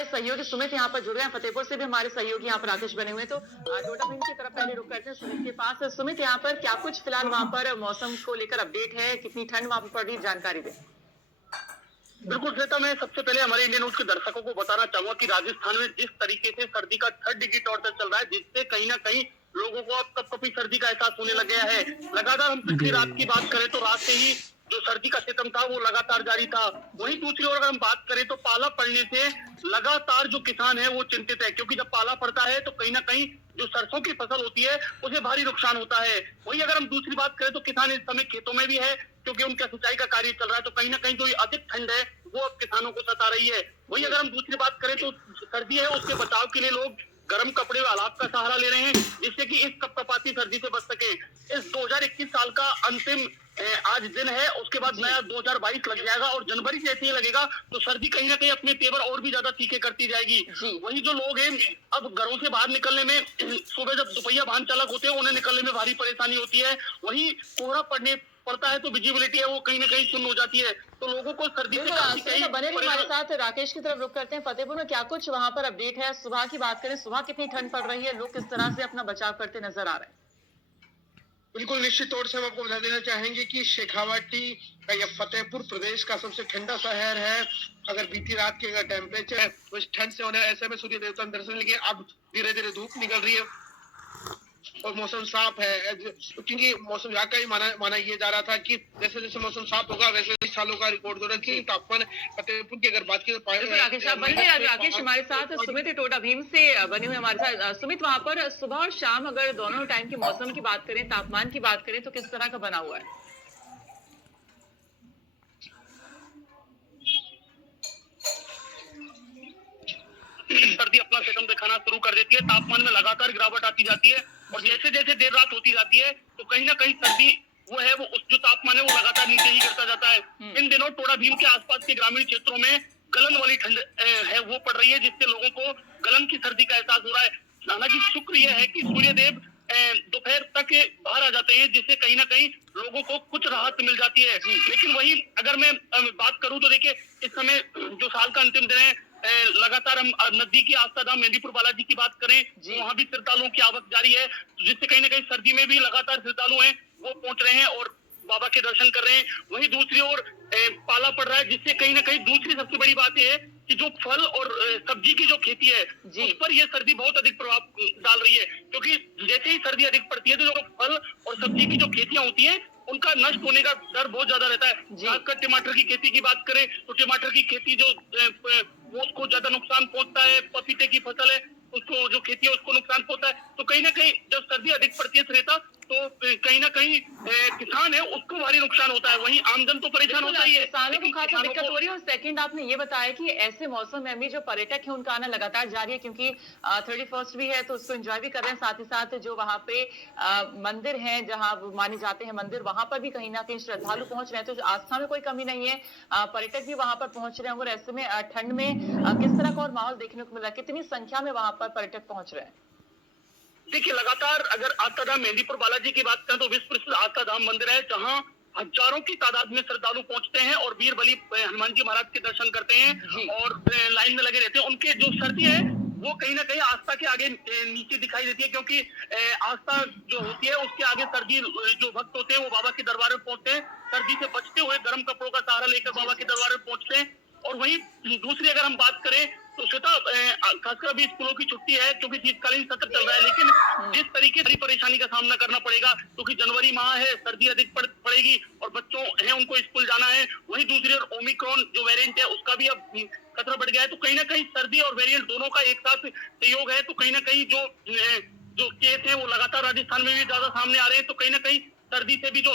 हमारे सहयोगी सुमित यहाँ पर जुड़ गए हैं, फतेहपुर से भी हमारे सहयोगी यहाँ पर आतिश बने हुए हैं। तो डोडा भीम की तरफ पहले रुक करते हैं सुमित के पास। सुमित, यहाँ पर क्या कुछ फिलहाल वहाँ पर मौसम को लेकर अपडेट है, कितनी ठंड वहाँ पर पड़ रही है, जानकारी दें। बिल्कुल श्वेता, मैं सबसे पहले हमारे इंडियन न्यूज के दर्शकों को बताना चाहूंगा कि राजस्थान में जिस तरीके से सर्दी का 3rd डिग्री टॉर्चर चल रहा है, जिससे कहीं ना कहीं लोगों को अब कपकपी सर्दी का एहसास होने लग गया है। लगातार हम पिछली रात की बात करें तो रात से ही जो सर्दी का सितम था वो लगातार जारी था। वहीं दूसरी ओर अगर हम बात करें तो पाला पड़ने से लगातार जो किसान है वो चिंतित है, क्योंकि जब पाला पड़ता है तो कहीं ना कहीं जो सरसों की फसल होती है उसे भारी नुकसान होता है। वहीं अगर हम दूसरी बात करें तो किसान इस समय खेतों में भी है, क्योंकि उनका सिंचाई का कार्य चल रहा है, तो कहीं ना कहीं जो अधिक ठंड है वो अब किसानों को सता रही है। वहीं अगर हम दूसरी बात करें तो सर्दी है उसके बचाव के लिए लोग गर्म कपड़े व अलाव का सहारा ले रहे हैं, जिससे कि इस कपकपाती सर्दी से बच सके। इस 2021 साल का अंतिम आज दिन है, उसके बाद नया 2022 लग जाएगा और जनवरी जैसे ही लगेगा तो सर्दी कहीं ना कहीं अपने तेवर और भी ज्यादा तीखे करती जाएगी। वही जो लोग हैं अब घरों से बाहर निकलने में, सुबह जब दोपहिया वाहन चालक होते हैं उन्हें निकलने में भारी परेशानी होती है। वहीं कोहरा पड़ता है तो विजिबिलिटी है वो कहीं ना कहीं शून्य हो जाती है, तो लोगों को सर्दी से बने रहिए हमारे साथ। राकेश की तरफ रुक करते हैं। फतेहपुर में क्या कुछ वहां पर अपडेट है? सुबह की बात करें, सुबह कितनी ठंड पड़ रही है, लोग किस तरह से अपना बचाव करते नजर आ रहे हैं? बिल्कुल निश्चित तौर से हम आपको बता देना चाहेंगे कि शेखावाटी का यह फतेहपुर प्रदेश का सबसे ठंडा शहर है। अगर बीती रात के अगर टेम्परेचर है तो इस ठंड से होने ऐसे में सूर्य देवता ने दर्शन लिए अब धीरे धीरे धूप निकल रही है और मौसम साफ है, क्योंकि मौसम विभाग का ही माना ये जा रहा था कि जैसे जैसे मौसम साफ होगा वैसे इस सालों का रिकॉर्ड हो रहा है कि तापमान फतेहपुर की अगर बात की तो राकेश हमारे साथ सुमित डोडा भीम से बने हुए हमारे साथ। सुमित, वहाँ पर सुबह और शाम अगर दोनों टाइम की मौसम की बात करें, तापमान की बात करें तो किस तरह का बना हुआ है? सर्दी अपना सितम दिखाना शुरू कर देती है, तापमान में लगातार गिरावट आती जाती है और जैसे जैसे देर रात होती जाती है तो कहीं ना कहीं सर्दी वो है वो उस जो तापमान है वो लगातार नीचे ही गिरता जाता है। इन दिनों टोडा भीम के आसपास के ग्रामीण क्षेत्रों में गलन वाली ठंड है वो पड़ रही है, जिससे लोगों को गलन की सर्दी का एहसास हो रहा है। हालांकि शुक्र यह है कि सूर्यदेव दोपहर तक बाहर आ जाते हैं, जिससे कहीं ना कहीं लोगों को कुछ राहत मिल जाती है। लेकिन वही अगर मैं बात करूं तो देखिए इस समय जो साल का अंतिम दिन है, लगातार हम नजदीकी आस्था धाम मेहंदीपुर बालाजी की बात करें तो वहां भी श्रद्धालुओं की आवक जारी है, जिससे कहीं ना कहीं सर्दी में भी लगातार श्रद्धालु हैं वो पहुंच रहे हैं और बाबा के दर्शन कर रहे हैं। वहीं दूसरी ओर पाला पड़ रहा है, जिससे कहीं ना कहीं दूसरी सबसे बड़ी बात यह है कि जो फल और सब्जी की जो खेती है उस पर यह सर्दी बहुत अधिक प्रभाव डाल रही है, क्योंकि जैसे ही सर्दी अधिक पड़ती है तो जो फल और सब्जी की जो खेतियां होती है उनका नष्ट होने का डर बहुत ज्यादा रहता है। खासकर टमाटर की खेती की बात करें तो टमाटर की खेती जो उसको ज्यादा नुकसान पहुंचता है, पपीते की फसल है उसको जो खेती है उसको नुकसान पहुंचता है। तो कहीं ना कहीं जब सर्दी अधिक पड़ती है श्वेता तो कहीं ना कहीं किसान है उसको भारी नुकसान होता है, वहीं आमजन तो परेशान होता ही है, किसानों को खासा दिक्कत हो रही है। और सेकंड आपने ये बताया कि ऐसे मौसम में भी जो पर्यटक है उनका आना लगातार जारी है, क्योंकि 31 भी है तो उसको एंजॉय भी कर रहे हैं, साथ ही साथ जो वहाँ पे मंदिर है जहाँ माने जाते हैं मंदिर, वहां पर भी कहीं ना कहीं श्रद्धालु पहुंच रहे हैं, तो आस्था में कोई कमी नहीं है, पर्यटक भी वहां पर पहुंच रहे हैं। और ऐसे में ठंड में किस तरह का और माहौल देखने को मिला, कितनी संख्या में वहां पर पर्यटक पहुंच रहे हैं? देखिए लगातार अगर आस्था धाम मेहंदीपुर बालाजी की बात करें तो विश्व प्रसिद्ध आस्था धाम मंदिर है, जहां हजारों की तादाद में श्रद्धालु पहुंचते हैं और वीर बली हनुमान जी महाराज के दर्शन करते हैं और लाइन में लगे रहते हैं। उनके जो सर्दी है वो कहीं ना कहीं आस्था के आगे नीचे दिखाई देती है, क्योंकि आस्था जो होती है उसके आगे सर्दी जो भक्त होते हैं वो बाबा के दरबार में पहुंचते हैं, सर्दी से बचते हुए गर्म कपड़ों का सहारा लेकर बाबा के दरबार में पहुंचते हैं। और वहीं दूसरी अगर हम बात करें तो श्वेता खासकर अभी स्कूलों की छुट्टी है क्योंकि शीतकालीन सत्र चल रहा है, लेकिन जिस तरीके से परेशानी का सामना करना पड़ेगा क्योंकि जनवरी माह है, सर्दी अधिक पड़ेगी और बच्चों हैं उनको स्कूल जाना है। वहीं दूसरी ओर ओमिक्रॉन जो वेरिएंट है उसका भी अब खतरा बढ़ गया है, तो कहीं ना कहीं सर्दी और वेरिएंट दोनों का एक साथ सहयोग है, तो कहीं ना कहीं जो केस है वो लगातार राजस्थान में भी ज्यादा सामने आ रहे हैं, तो कहीं ना कहीं सर्दी से भी जो